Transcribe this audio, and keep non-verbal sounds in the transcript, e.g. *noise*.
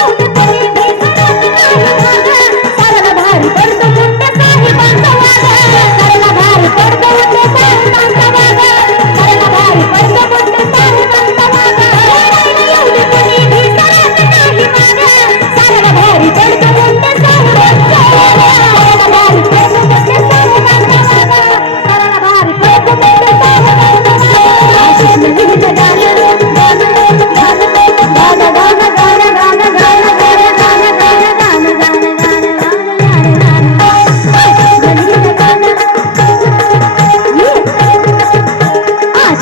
Oh, *laughs*